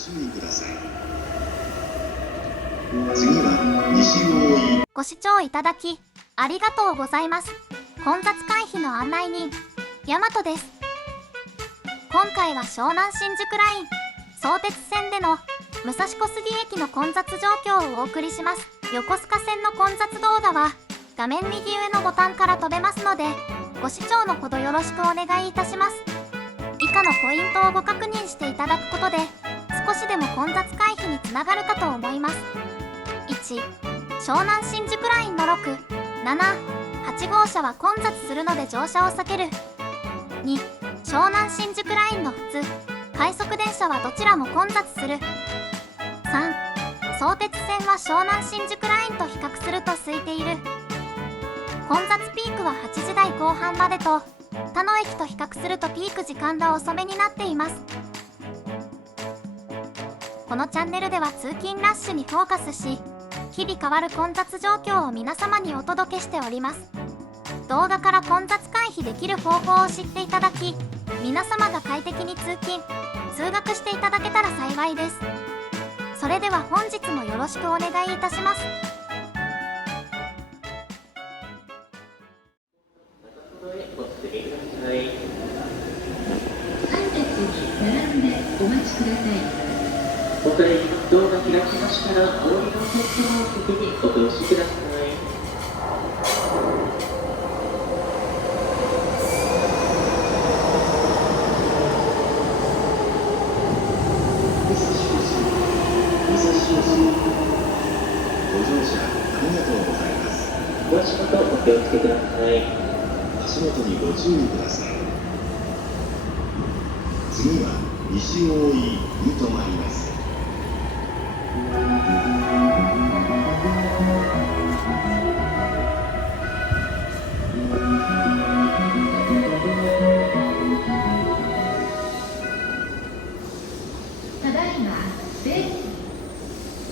注意ください。次は西大井。ご視聴いただきありがとうございます。混雑回避の案内人、大和です。今回は湘南新宿ライン相鉄線での武蔵小杉駅の混雑状況をお送りします。横須賀線の混雑動画は画面右上のボタンから飛べますので、ご視聴のほどよろしくお願いいたします。以下のポイントをご確認していただくことで、少しでも混雑回避につながるかと思います。1、湘南新宿ラインの6、7、8号車は混雑するので乗車を避ける。2、湘南新宿ラインの普通、快速電車はどちらも混雑する。3、相鉄線は湘南新宿ラインと比較すると空いている。混雑ピークは8時台後半までと、他の駅と比較するとピーク時間が遅めになっています。このチャンネルでは通勤ラッシュにフォーカスし、日々変わる混雑状況を皆様にお届けしております。動画から混雑回避できる方法を知っていただき、皆様が快適に通勤・通学していただけたら幸いです。それでは本日もよろしくお願いいたします。3列に並んでお待ちください。恐れ入りドアが開きましたら、お降りのお客様を席にお通しください。ご乗車ありがとうございます。お足元お気をつけください。足元にご注意ください。次は西大井に停まります。ただいま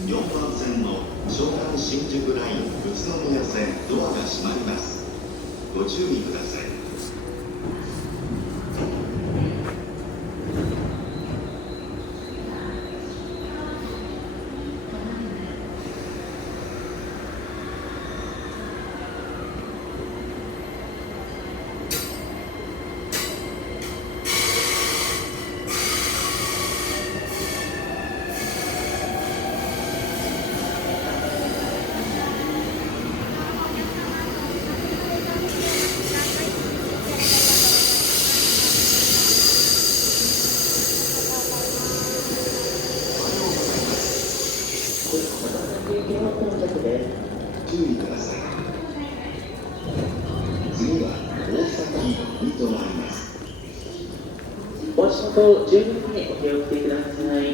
4番線の湘南新宿ライン宇都宮線ドアが閉まります。ご注意ください。注意ください。次は大崎に停まります。お足元十分にお気をつけください。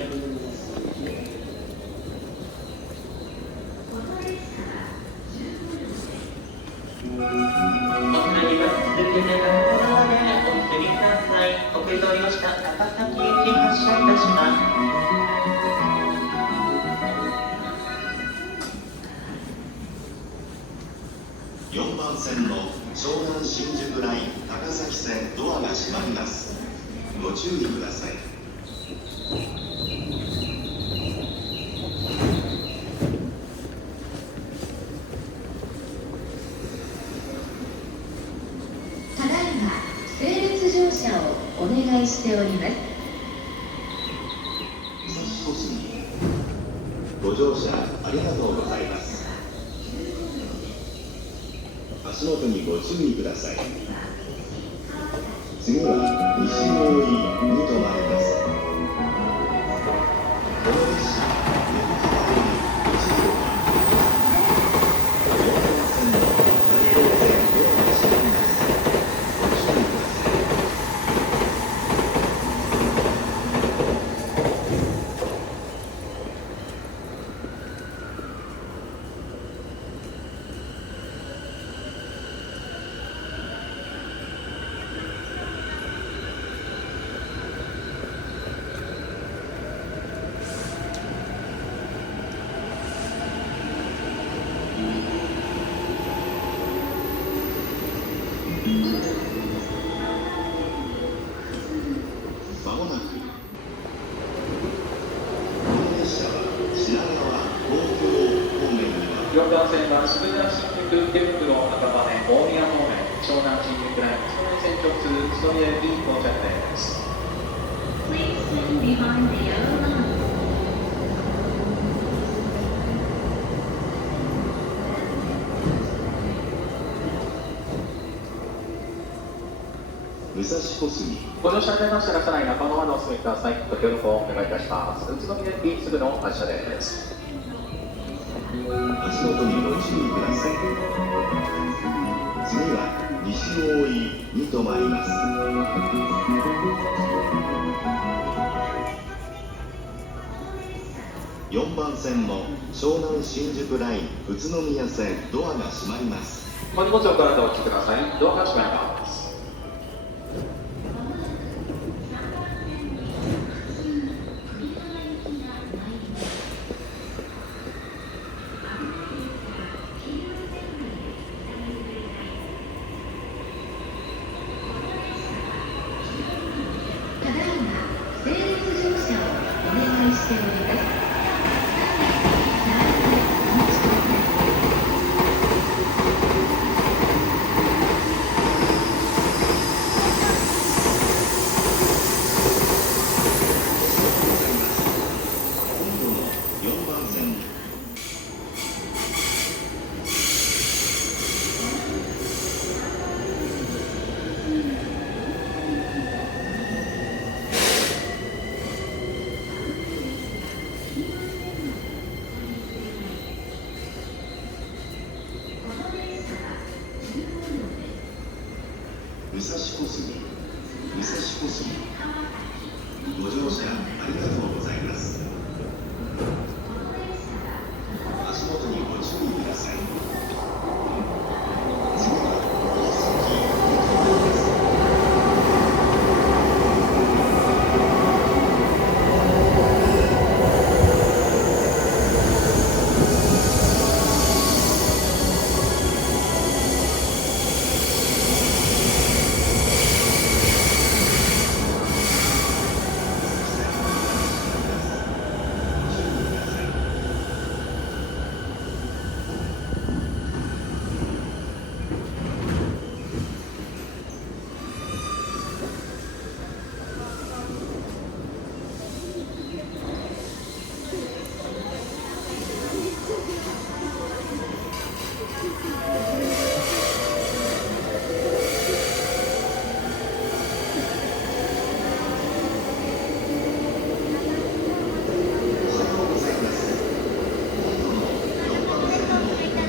遅れておりました高崎行き発車いたします。4番線の湘南新宿ライン高崎線ドアが閉まります。ご注意ください。ただいま整列乗車をお願いしております。武蔵小杉ご乗車ありがとうございます。足元にご注意ください。次は西大井に停まります。この列車4番線は渋谷新宿池袋赤羽大宮方面湘南新宿ライン宇都宮線直通宇都宮駅到着です。 Please stand behind the yellow line. 武蔵小杉ご乗車になりましたら車内中の窓をお進みください。ご協力をお願いいたします。宇都宮駅すぐの発車です。足元にご注意ください。次は西大井に停まります。4番線の湘南新宿ライン宇都宮線ドアが閉まります。お荷物をお体お聞きください。ドアが閉まります。ただいま整列乗車をお願いしております。今度の4番線に武蔵小杉ご乗車ありがとうございます。足元にご注意ください。次は大崎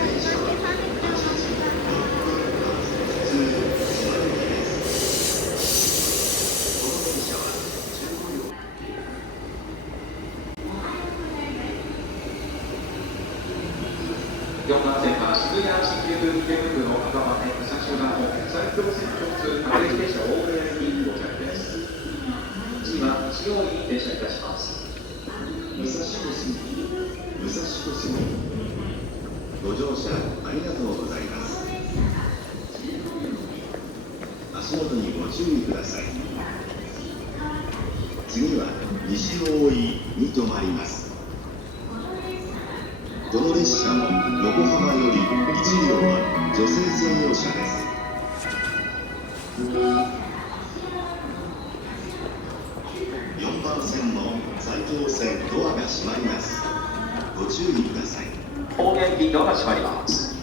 に停まります。4番線は渋谷新宿池袋赤羽武蔵浦方面埼京線直通各駅停車大宮駅到着です。次は中央に停車いたします。武蔵小杉ご乗車ありがとうございます。足元にご注意ください。次は西大井に停まります。この列車も横浜より1両は女性専用車です。4番線の埼京線ドアが閉まります。ご注意ください。大宮駅ドアが閉まります。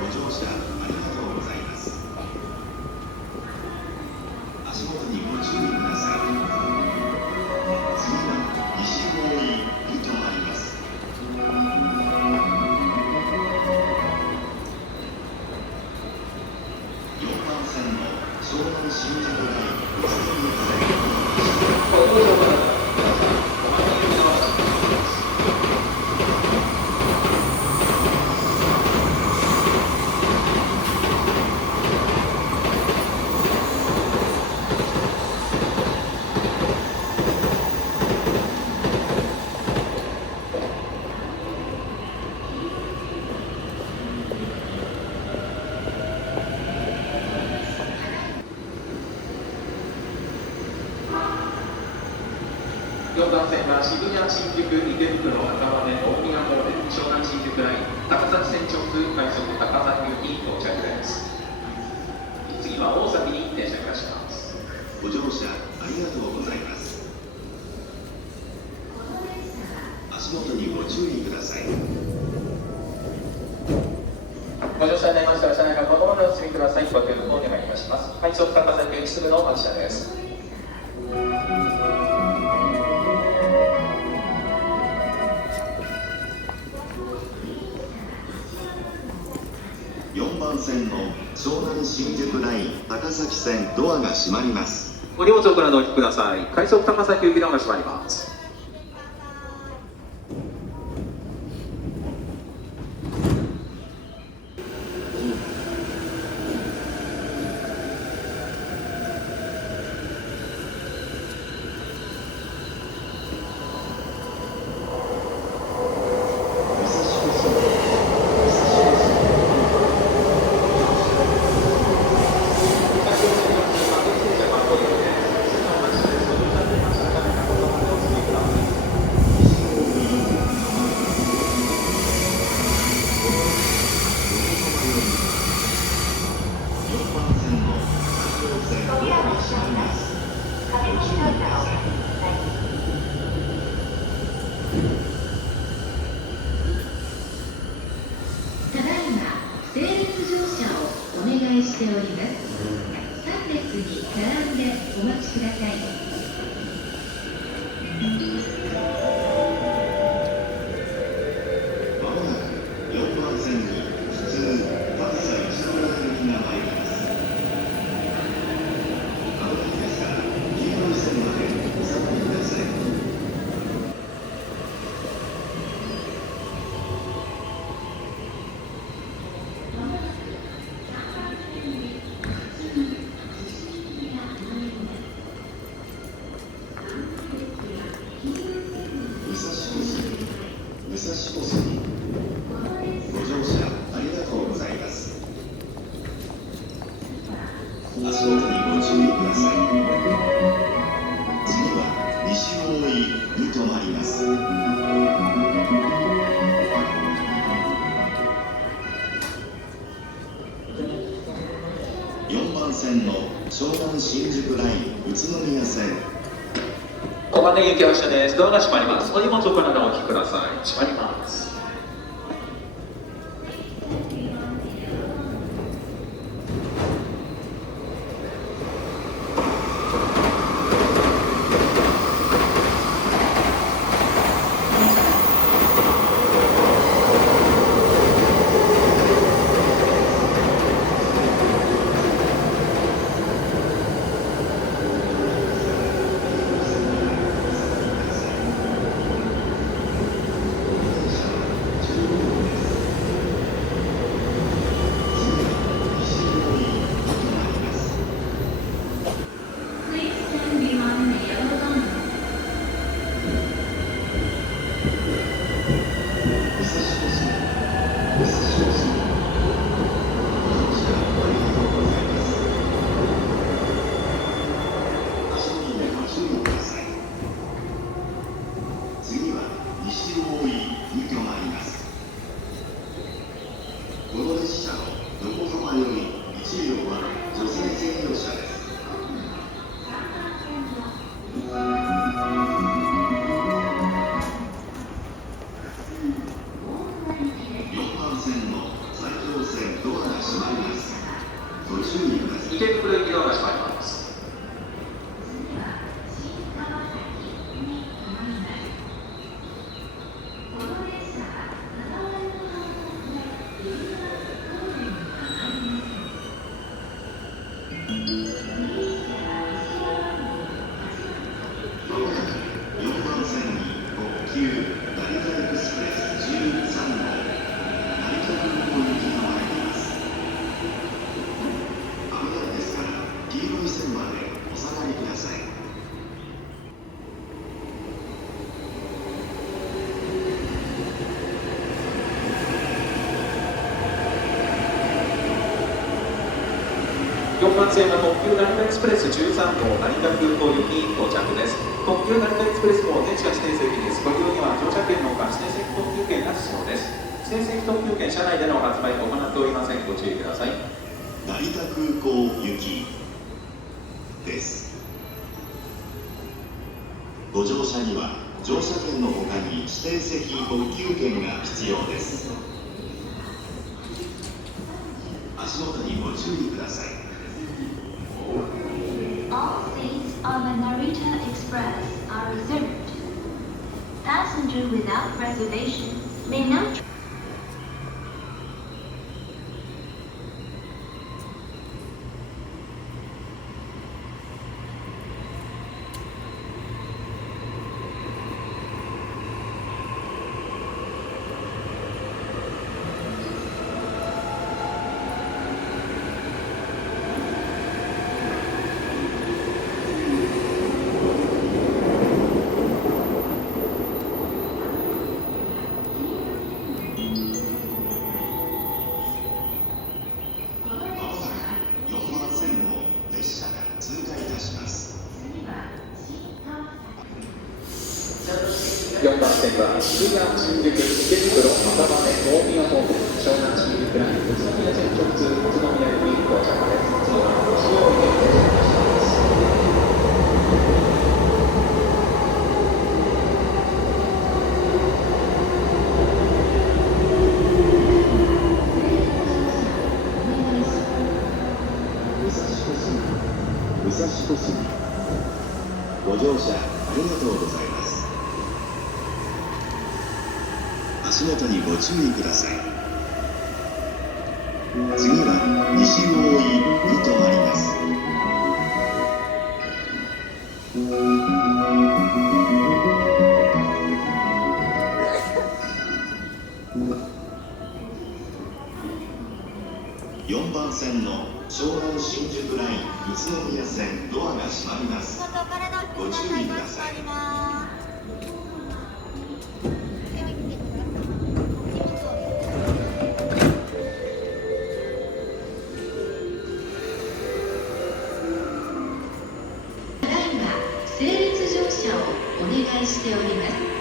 ご乗車ありがとうございます。注意ください。次は西大井に停まります。4番線の湘南新宿ライン宇都宮線ご搭乗の方々、お待ちのお願いします。4番線は渋谷、新宿、池袋、赤羽、大宮方面、湘南新宿ライン、高崎線直通快速高崎行きに到着です。次は大崎に停車いたします。ご乗車ありがとうございます。足元にご注意ください。ご乗車になりましたら車内がこのままお進みください。ご協力をお願いいたします。快速高崎行きすぐの発車です。4番線の湘南新宿ライン高崎線ドアが閉まります。ご荷物をご覧のお引きください。快速高崎行きドアが閉まります。ただいま整列乗車をお願いしております。3列に並んでお待ちください。まもなく4番線に普通関西湘南行きが参ります。危ないですから黄色い線までお下がりください。武蔵小杉ご乗車ありがとうございます。足元にご注意ください。次は西大井に停まります。4番線の湘南新宿ライン宇都宮線5番で行き発車です。ドアが閉まります。お荷物をご覧のお引きください。閉まります。この列車の横浜より1両は女性専用車です。4番線の埼京線ドアが閉まります。ご注意ください。池袋行きドアが閉まります。4番線は特急成田エクスプレス13号成田空港行き到着です。特急成田エクスプレス号電車指定席です。ご利用には乗車券のほか指定席特急券が必要です。指定席特急券車内での発売を行っておりません。ご注意ください。成田空港行きです。ご乗車には乗車券のほかに指定席特急券が必要です。足元にご注意ください。All seats on the Narita Express are reserved. Passenger without reservation may not. 4番線は渋谷、新宿、池袋、赤羽、大宮方面、湘南新宿ライン、宇都宮線直通、宇都宮行き到着です。次は中央駅です。武蔵小杉ご乗車ありがとうございます。足元にご注意ください。次は西大井に停まります。4番線の湘南新宿ライン宇都宮線ドアが閉まります。ご注意ください。ただいま整列乗車をお願いしております。